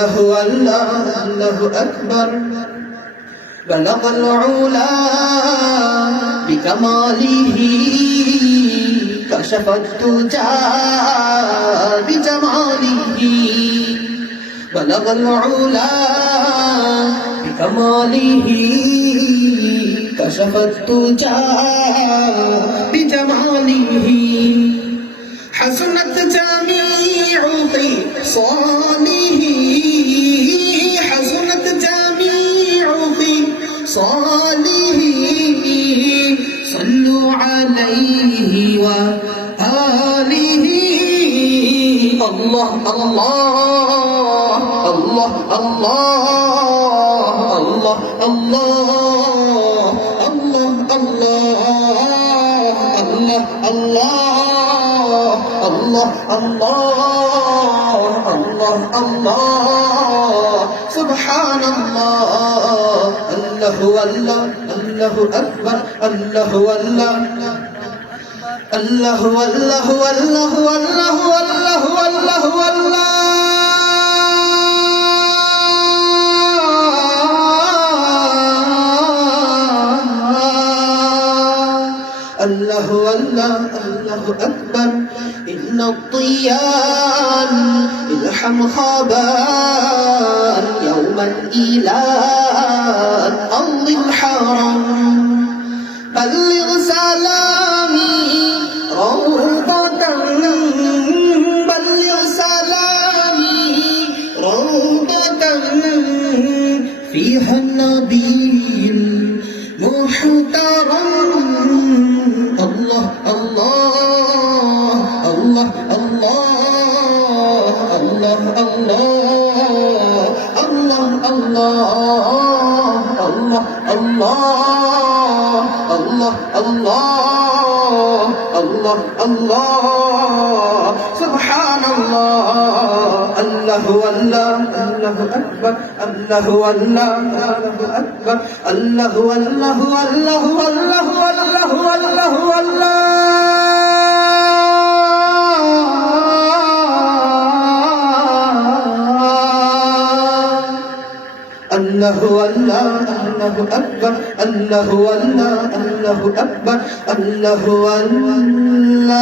الله الله أكبر. بلغ العلا بكماله كشف التجا بجماله. بلغ العلا بكماله كشف التجا بجماله. حسنت جميل خصاله صلوا عليه وآله الله الله الله الله الله الله الله الله الله الله الله الله الله سبحان الله الله الله الله أكبر الله الله الله الله الله الله الله الله. الله الله الله أكبر. إن الطيان الحم خابان يوما إلى فيها النبي المحترم الله الله الله الله الله الله الله الله الله الله الله الله الله الله سبحان الله الله والله আল্লাহু আকবার, আল্লাহু আল্লাহ আল্লাহু আকবার, আল্লাহু আল্লাহু আল্লাহু আল্লাহু আল্লাহু আল্লাহু আল্লাহ। الله الله الله أكبر الله الله الله أكبر الله الله